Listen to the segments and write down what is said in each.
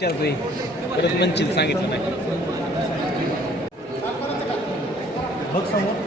परत म्हणशील सांगितलं नाही बघ समोर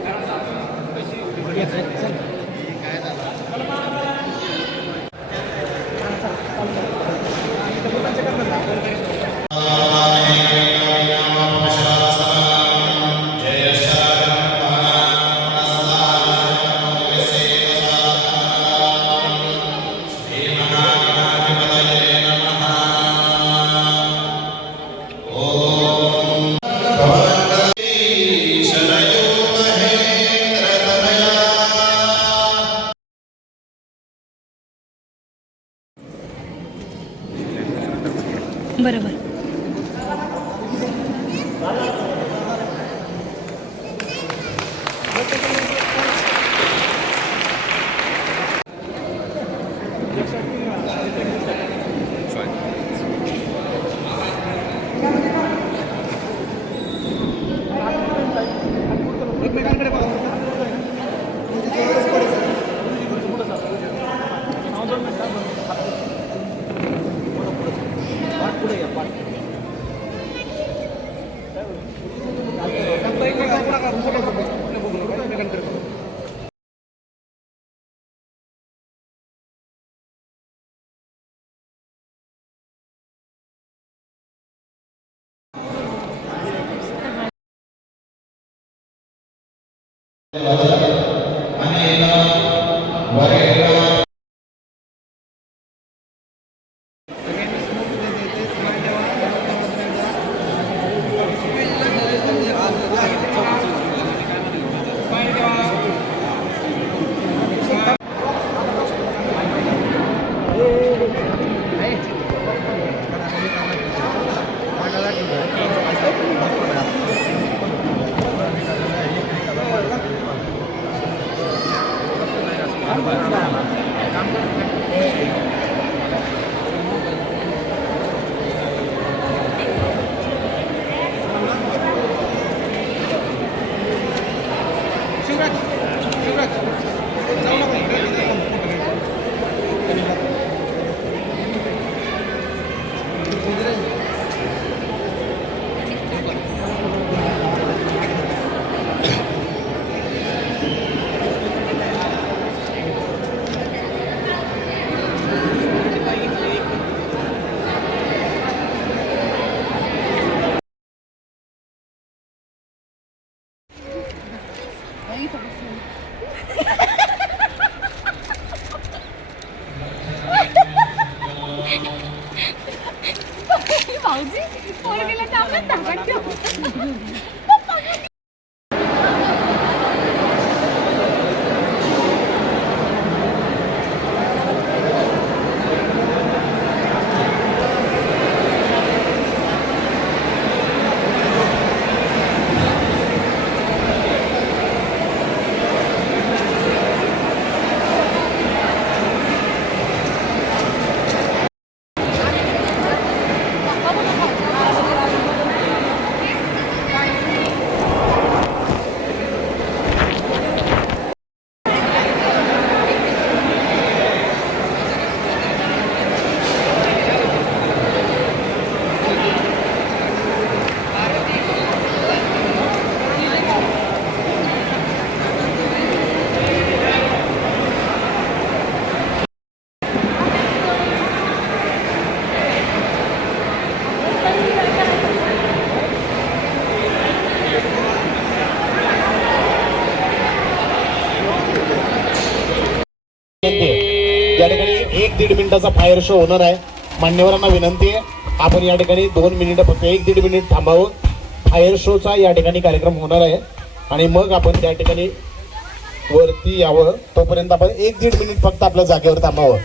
बरोबर. भाऊजी पोर गेला तर आपण धाकाट ठेवू. या ठिकाणी 1-1.5 मिनिटाचा फायर शो होणार आहे. मान्यवरांना विनंती आहे आपण या ठिकाणी 2 मिनिटं फक्त 1-1.5 मिनिट थांबावं. फायर शोचा या ठिकाणी कार्यक्रम होणार आहे आणि मग आपण त्या ठिकाणी वरती यावं. तोपर्यंत आपण 1-1.5 मिनिट फक्त आपल्या जागेवर थांबावं.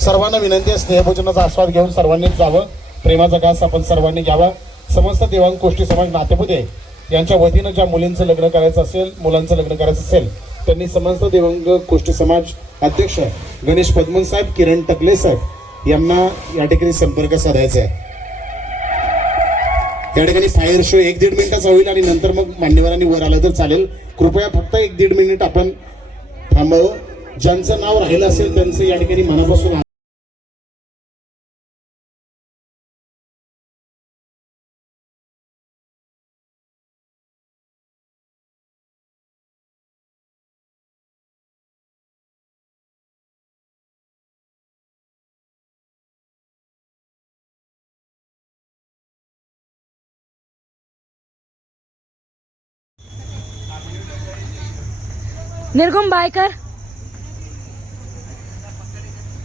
सर्वांना विनंती आहे स्नेहभोजनाचा आस्वाद घेऊन सर्वांनीच जावं. प्रेमाचा घास आपण सर्वांनी घ्यावा. समस्त देवांग गोष्टी समाज नातेपुते यांच्या वतीनं ज्या मुलींचं लग्न करायचं असेल, मुलांचं लग्न करायचं असेल, त्यांनी समस्त देवांग गोष्टी समाज अध्यक्ष गणेश पद्मन साहेब, किरण टकले साहेब यांना या ठिकाणी संपर्क साधायचा आहे. या ठिकाणी फायर शो 1-1.5 मिनिटाचा होईल आणि नंतर मग मान्यवरांनी वर आलं तर चालेल. कृपया फक्त 1-1.5 मिनिट आपण थांबावं. ज्यांचं नाव राहिलं असेल त्यांचं या ठिकाणी मनापासून निर्गुण बाय कर.